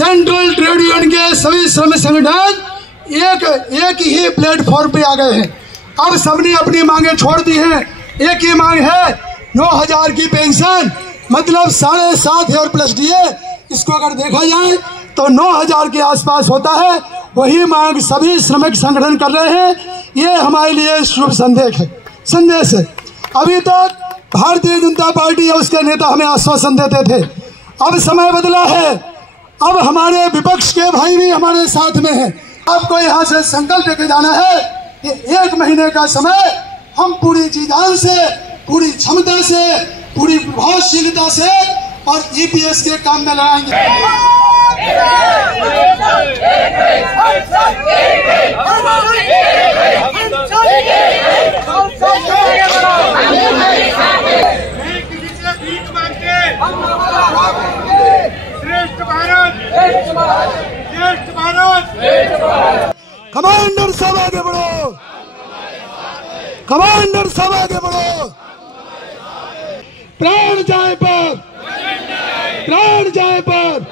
Central trade union के सभी श्रमिक संगठन एक ही प्लेटफॉर्म पे आ गए हैं। अब सबने अपनी मांगे छोड़ दी हैं। एक ही मांग है 9,000 की पेंशन, मतलब 7,500 प्लस डीए। इसको अगर देखा जाए तो 9,000 के आसपास होता है। वही मांग सभी श्रमिक संगठन कर रहे हैं। ये हमारे लिए शुभ संदेश है। अभी तक भारतीय जनता पार्टी और उसके नेता हमें आश्वासन देते थे, अब समय बदला है। अब हमारे विपक्ष के भाई भी हमारे साथ में हैं। आपको यहाँ से संकल्प लेके जाना है कि 1 महीने का समय हम पूरी जी जान से, पूरी क्षमता से, पूरी प्रभावशीलता से और ईपीएस के काम में लगाएंगे। कमांडर साहब आगे बढ़ो, कमांडर साहब आगे बढ़ो। प्राण जाए पर, प्राण जाए पर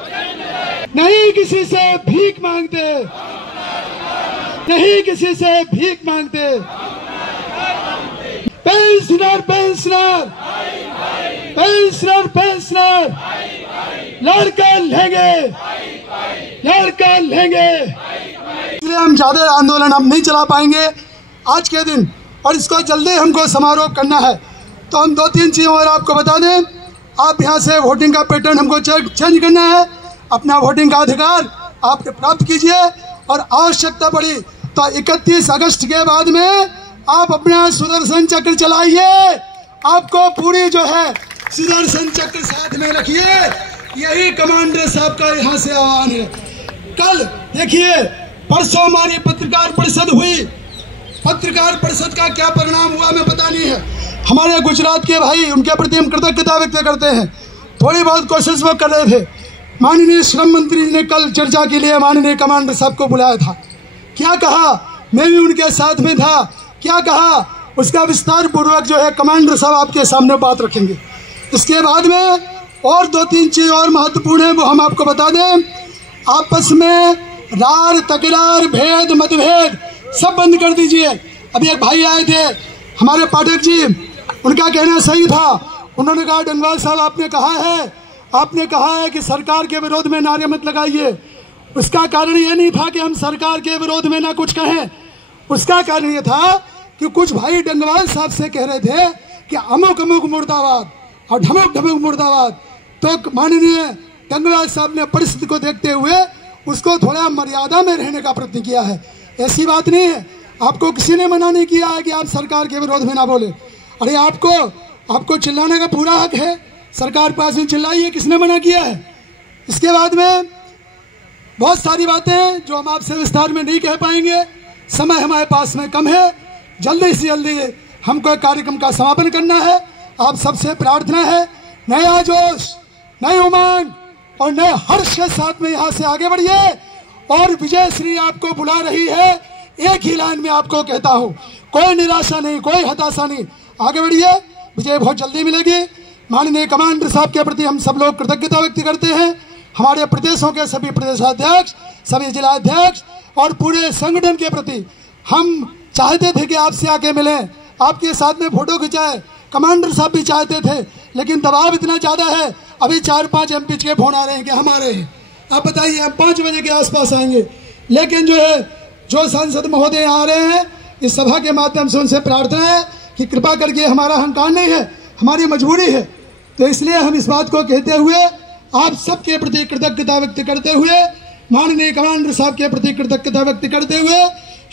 नहीं किसी से भीख मांगते, नहीं किसी से भीख मांगते। पेंशनर पेंशनर पेंशनर पेंशनर लड़कर लेंगे, लड़कर लेंगे। इसलिए हम ज्यादा आंदोलन हम नहीं चला पाएंगे आज के दिन, और इसको जल्दी हमको समारोह करना है। तो हम 2-3 चीज़ और आपको बता दें। आप यहाँ से वोटिंग का पैटर्न हमको चेंज करना है। अपना वोटिंग का अधिकार आप प्राप्त कीजिए, और आवश्यकता पड़ी तो 31 अगस्त के बाद में आप अपना सुदर्शन चक्र चलाइए। आपको पूरी जो है सुदर्शन चक्र साथ में रखिए। यही कमांडर साहब का यहाँ से आह्वान है। कल देखिए, परसों हमारी पत्रकार परिषद हुई। पत्रकार परिषद का क्या परिणाम हुआ हमें पता नहीं है। हमारे गुजरात के भाई, उनके प्रति हम कृतज्ञता व्यक्त करते हैं। थोड़ी बहुत कोशिश वो कर रहे थे। माननीय श्रम मंत्री जी ने कल चर्चा के लिए माननीय कमांडर साहब को बुलाया था। क्या कहा, मैं भी उनके साथ में था। क्या कहा, उसका विस्तार पूर्वक जो है कमांडर साहब आपके सामने बात रखेंगे। इसके बाद में और 2-3 चीज और महत्वपूर्ण है, वो हम आपको बता दें। आपस में रार तकरार, भेद मतभेद सब बंद कर दीजिए। अभी एक भाई आए थे हमारे पाठक जी, उनका कहना सही था। उन्होंने कहा, डंगवाल साहब आपने कहा है कि सरकार के विरोध में नारे मत लगाइए। उसका कारण ये नहीं था कि हम सरकार के विरोध में ना कुछ कहें। उसका कारण ये था कि कुछ भाई डंगवाल साहब से कह रहे थे कि अमुक अमुक मुर्दाबाद और ढमुक ढमुक मुर्दाबाद। तो माननीय डंगवाल साहब ने परिस्थिति को देखते हुए उसको थोड़ा मर्यादा में रहने का प्रयत्न किया है। ऐसी बात नहीं है, आपको किसी ने मना नहीं किया है कि आप सरकार के विरोध में ना बोले। अरे आपको चिल्लाने का पूरा हक है, सरकार पास में चिल्लाइए, किसने मना किया है। इसके बाद में बहुत सारी बातें जो हम आपसे विस्तार में नहीं कह पाएंगे, समय हमारे पास में कम है। जल्दी से जल्दी हमको कार्यक्रम का समापन करना है। आप सबसे प्रार्थना है, नया जोश, नई उमंग और नए हर्ष के साथ में यहाँ से आगे बढ़िए। और विजय श्री आपको बुला रही है। एक ही लाइन में आपको कहता हूँ, कोई निराशा नहीं, कोई हताशा नहीं, आगे बढ़िए, विजय बहुत जल्दी मिलेगी। माननीय कमांडर साहब के प्रति हम सब लोग कृतज्ञता व्यक्त करते हैं। हमारे प्रदेशों के सभी प्रदेशाध्यक्ष, सभी जिलाध्यक्ष और पूरे संगठन के प्रति हम चाहते थे कि आपसे आके मिलें, आपके साथ में फोटो खिंचाए। कमांडर साहब भी चाहते थे, लेकिन दबाव इतना ज़्यादा है। अभी 4-5 MP के फोन आ रहे हैं कि हम आ रहे हैं, आप बताइए हम 5 बजे के आसपास आएंगे। लेकिन जो सांसद महोदय आ रहे हैं, इस सभा के माध्यम से उनसे प्रार्थना है कि कृपा करके, हमारा अहंकार नहीं है, हमारी मजबूरी है। तो इसलिए हम इस बात को कहते हुए, आप सबके प्रति कृतज्ञता व्यक्त करते हुए, माननीय कमांडर साहब के प्रति कृतज्ञता व्यक्त करते हुए,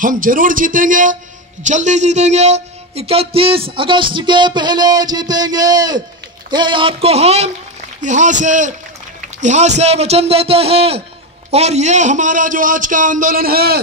हम जरूर जीतेंगे, जल्दी जीतेंगे, 31 अगस्त के पहले जीतेंगे। ये आपको हम यहाँ से वचन देते हैं। और ये हमारा जो आज का आंदोलन है,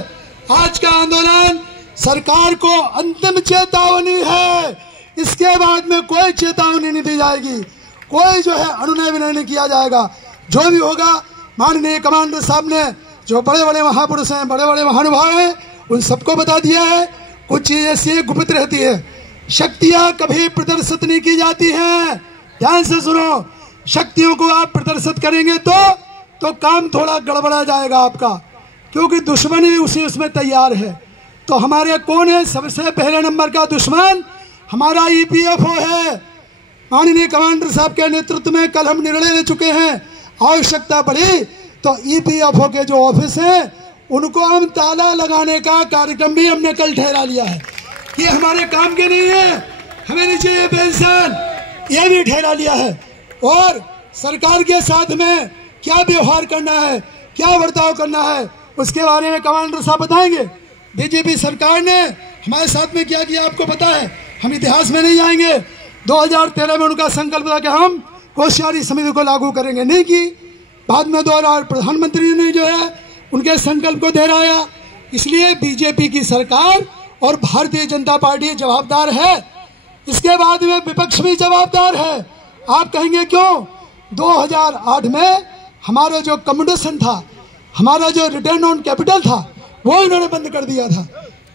आज का आंदोलन सरकार को अंतिम चेतावनी है। इसके बाद में कोई चेतावनी नहीं दी जाएगी, कोई जो है अनुनय विनय नहीं किया जाएगा। जो भी होगा, माननीय कमांडर साहब ने जो बड़े बड़े महापुरुष हैं, बड़े बड़े महानुभाव हैं, उन सबको बता दिया है। कुछ चीज ऐसी गुप्त रहती है, शक्तियां कभी प्रदर्शित नहीं की जाती हैं। ध्यान से सुनो, शक्तियों को आप प्रदर्शित करेंगे तो काम थोड़ा गड़बड़ा जाएगा आपका, क्योंकि दुश्मन भी उसी उसमें तैयार है। तो हमारे कौन है सबसे पहले नंबर का दुश्मन? हमारा EPFO है। माननीय कमांडर साहब के नेतृत्व में कल हम निर्णय ले चुके हैं, आवश्यकता पड़ी तो EPFO के जो ऑफिस हैं उनको हम ताला लगाने का कार्यक्रम भी हमने कल ठहरा लिया है। ये हमारे काम के नहीं है, हमें नहीं चाहिए पेंशन, ये भी ठहरा लिया है। और सरकार के साथ में क्या व्यवहार करना है, क्या बर्ताव करना है, उसके बारे में कमांडर साहब बताएंगे। बीजेपी सरकार ने हमारे साथ में क्या किया आपको पता है, हम इतिहास में नहीं जाएंगे। 2013 में उनका संकल्प था कि हम कोश्यारी समिति को लागू करेंगे, नहीं की। बाद में दोबारा प्रधानमंत्री ने जो है उनके संकल्प को दोहराया। इसलिए बीजेपी की सरकार और भारतीय जनता पार्टी जवाबदार है, इसके बाद में विपक्ष भी जवाबदार है। आप कहेंगे क्यों? 2008 में हमारा जो कम्युनिकेशन था, हमारा जो रिटर्न ऑन कैपिटल था, वो इन्होंने बंद कर दिया था।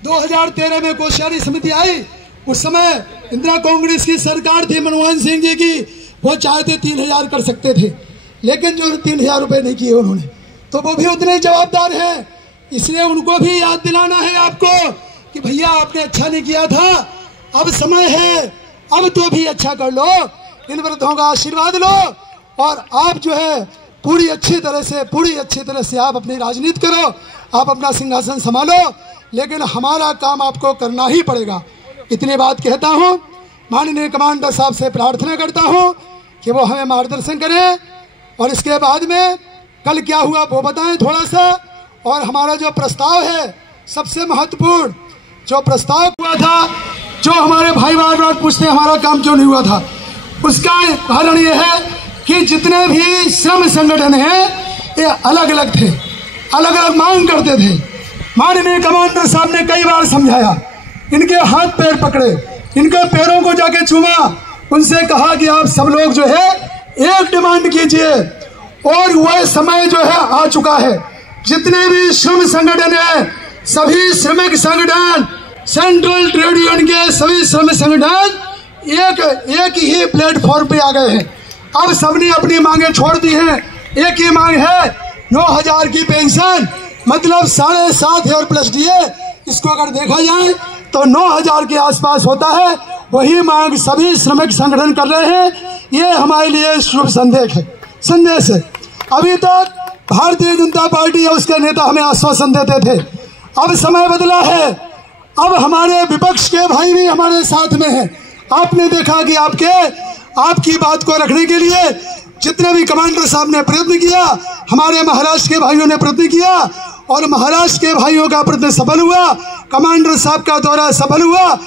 2013 में कोश्यारी समिति आई, उस समय इंदिरा कांग्रेस की सरकार थी, मनमोहन सिंह जी की। वो चाहते 3000 कर सकते थे, लेकिन जो 3000 रुपये नहीं किए उन्होंने, तो वो भी उतने जवाबदार हैं। इसलिए उनको भी याद दिलाना है आपको कि भैया आपने अच्छा नहीं किया था, अब समय है, अब तो भी अच्छा कर लो, इन वृद्धों का आशीर्वाद लो और आप जो है पूरी अच्छी तरह से आप अपनी राजनीति करो, आप अपना सिंहासन संभालो, लेकिन हमारा काम आपको करना ही पड़ेगा। इतनी बात कहता हूँ, माननीय कमांडर साहब से प्रार्थना करता हूँ कि वो हमें मार्गदर्शन करें। और इसके बाद में कल क्या हुआ वो बताएं थोड़ा सा। और हमारा जो प्रस्ताव है, सबसे महत्वपूर्ण जो प्रस्ताव हुआ था, जो हमारे भाई बार बार पूछते हैं हमारा काम क्यों नहीं हुआ था, उसका कारण ये है कि जितने भी श्रम संगठन हैं ये अलग अलग थे, अलग अलग मांग करते थे। माननीय कमांडर साहब ने कई बार समझाया, इनके हाथ पैर पकड़े, इनके पैरों को जाके चूमा, उनसे कहा कि आप सब लोग जो है एक डिमांड कीजिए। और वह समय जो है आ चुका है, जितने भी श्रम संगठन है, सभी श्रमिक संगठन, सेंट्रल ट्रेड यूनियन के सभी श्रमिक संगठन एक ही प्लेटफॉर्म पे आ गए हैं। अब सबने अपनी मांगे छोड़ दी हैं। एक ही मांग है 9000 की पेंशन, मतलब 7,500 प्लस DA। इसको अगर देखा जाए तो 9000 के आसपास होता है, वही मांग सभी श्रमिक संगठन कर रहे हैं। ये हमारे लिए शुभ संदेश है। अभी तक भारतीय जनता पार्टी और उसके नेता हमें आश्वासन देते थे, अब समय बदला है, अब हमारे विपक्ष के भाई भी हमारे साथ में हैं। आपने देखा कि आपकी बात को रखने के लिए जितने भी कमांडर साहब ने प्रयत्न किया, हमारे महाराष्ट्र के भाइयों ने प्रयत्न किया और महाराष्ट्र के भाइयों का प्रयत्न सफल हुआ, कमांडर साहब का दौरा सफल हुआ।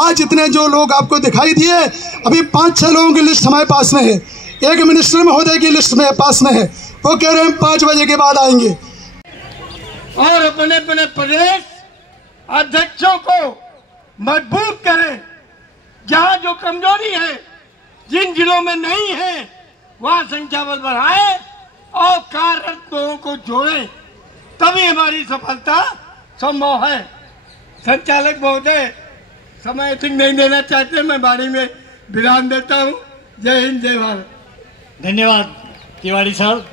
आज इतने जो लोग आपको दिखाई दिए, अभी 5-6 लोगों की लिस्ट हमारे पास में है, एक मिनिस्टर महोदय की लिस्ट में पास में है, वो कह रहे हैं 5 बजे के बाद आएंगे। और अपने अपने प्रदेश अध्यक्षों को मजबूत करें, जहां जो कमजोरी है, जिन जिलों में नहीं है, वहां संख्या बल बढ़ाएं और कार्यरत लोगों को जोड़ें, तभी हमारी सफलता संभव है। संचालक महोदय समय अधिक नहीं देना चाहते, मैं वाणी में विराम देता हूँ। जय हिंद, जय भारत। धन्यवाद तिवारी साहब।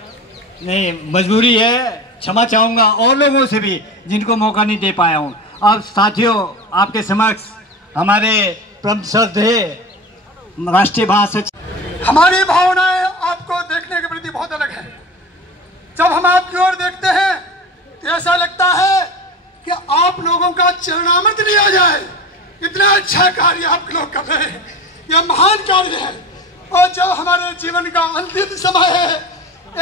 नहीं, मजबूरी है, क्षमा चाहूँगा और लोगों से भी जिनको मौका नहीं दे पाया हूँ। अब साथियों, आपके समक्ष हमारे परम श्रद्धेय राष्ट्रीय महासचिव। हमारी भावनाएं आपको देखने के प्रति बहुत अलग है। जब हम आपकी ओर देखते हैं तो ऐसा लगता है कि आप लोगों का चरणामृत लिया जाए, इतना अच्छा कार्य आप लोग कर रहे हैं, यह महान कार्य है। और जब हमारे जीवन का अंतिम समय है,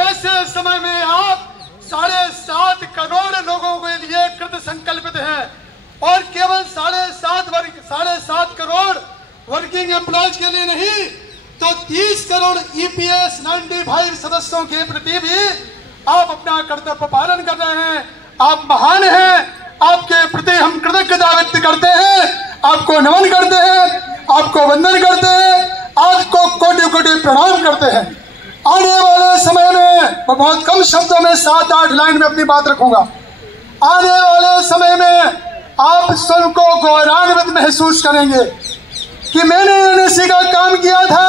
ऐसे समय में आप 7.5 करोड़ लोगों के लिए कृत संकल्पित हैं और केवल 7.5 करोड़ वर्किंग एम्प्लॉयज के लिए नहीं, तो 30 करोड़ EPS 95 सदस्यों के प्रति भी आप अपना कर्तव्य पालन कर रहे हैं। आप महान हैं, आपके प्रति हम कृतज्ञता व्यक्त करते हैं, आपको नमन करते हैं, आपको वंदन करते हैं, आपको कोटि कोटि प्रणाम करते हैं। आने वाले समय में मैं बहुत कम शब्दों में 7-8 लाइन में अपनी बात रखूंगा। आने वाले समय में आप स्वयं को गौरवान्वित महसूस करेंगे कि मैंने NSC का काम किया था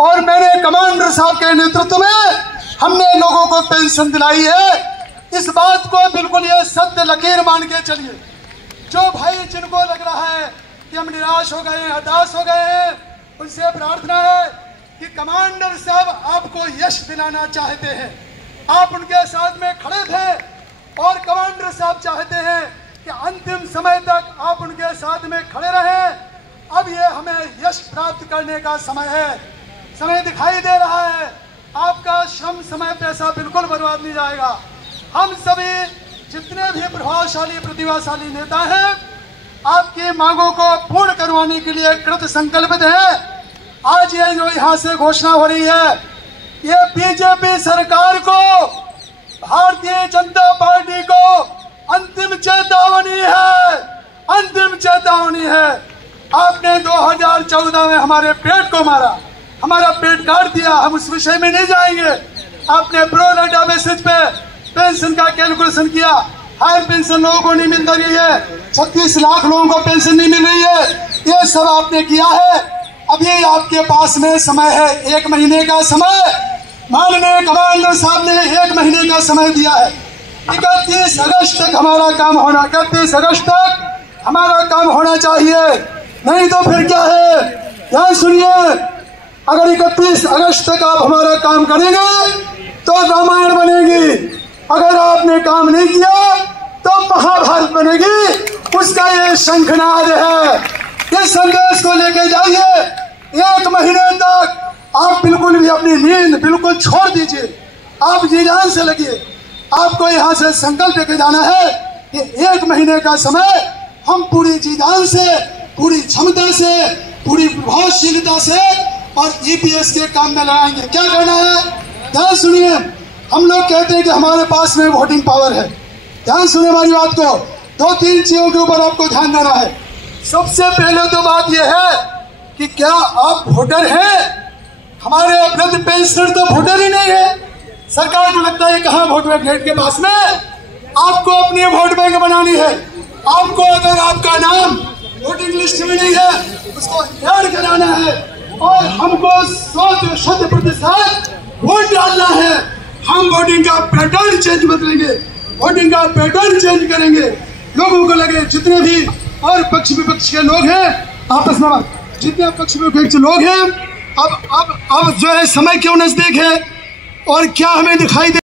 और मैंने कमांडर साहब के नेतृत्व में हमने लोगों को पेंशन दिलाई है। इस बात को बिल्कुल ये सत्य लकीर मान के चलिए। जो भाई जिनको लग रहा है कि हम निराश हो गए हैं, हताश हो गए हैं, उनसे प्रार्थना है कि कमांडर साहब आपको यश दिलाना चाहते हैं। आप उनके साथ में खड़े थे और कमांडर साहब चाहते हैं कि अंतिम समय तक आप उनके साथ में खड़े रहें। अब ये हमें यश प्राप्त करने का समय है। समय दिखाई दे रहा है। आपका श्रम, समय, पैसा बिल्कुल बर्बाद नहीं जाएगा। हम सभी जितने भी प्रभावशाली, प्रतिभाशाली नेता हैं, आपकी मांगों को पूर्ण करवाने के लिए कृत संकल्पित है। आज ये जो यहाँ से घोषणा हो रही है, ये बीजेपी सरकार को, भारतीय जनता पार्टी को अंतिम चेतावनी है, अंतिम चेतावनी है। आपने 2014 में हमारे पेट को मारा, हमारा पेट काट दिया, हम उस विषय में नहीं जाएंगे। आपने प्रो रेटा बेसिस पे पेंशन का कैलकुलेशन किया, हायर पेंशन लोगों को नहीं मिल रही है, 36 लाख लोगों को पेंशन नहीं मिल रही है, ये सब आपने किया है। अभी आपके पास में समय है, 1 महीने का समय। माननीय कमांडर साहब ने 1 महीने का समय दिया है। 31 अगस्त तक हमारा काम होना, 31 अगस्त तक हमारा काम होना चाहिए। नहीं तो फिर क्या है, ध्यान सुनिए, अगर 31 अगस्त तक आप हमारा काम करेंगे तो रामायण बनेगी। अगर आपने काम नहीं किया तो महाभारत बनेगी। उसका ये शंखनाद है। ये संदेश को लेके जाइए। 1 महीने तक आप बिल्कुल भी अपनी नींद बिल्कुल छोड़ दीजिए। आप जी जान से लगिए। आपको यहाँ से संकल्प लेके जाना है कि 1 महीने का समय हम पूरी जी जान से, पूरी क्षमता से, पूरी प्रभावशीलता से और ईपीएस के काम में लगाएंगे। क्या करना है, ध्यान सुनिए। हम लोग कहते हैं कि हमारे पास में वोटिंग पावर है। ध्यान सुनिए हमारी बात को। 2-3 चीजों के ऊपर आपको ध्यान देना है। सबसे पहले तो बात यह है कि क्या आप वोटर हैं? हमारे वृद्ध पेंशनर तो वोटर ही नहीं है। सरकार को लगता है कहाँ वोट बैंक गेट के पास में। आपको अपनी वोट बैंक बनानी है। आपको अगर आपका नाम वोटिंग लिस्ट में नहीं है, उसको ऐड कराना है और हमको 100% वोट डालना है। हम वोटिंग का पैटर्न चेंज बदलेंगे, वोटिंग का पैटर्न चेंज करेंगे। लोगों को लगे जितने भी और पक्ष विपक्ष के लोग हैं आपस में, जितने पक्ष विपक्ष लोग हैं, अब जो है समय क्यों नजदीक है और क्या हमें दिखाई दे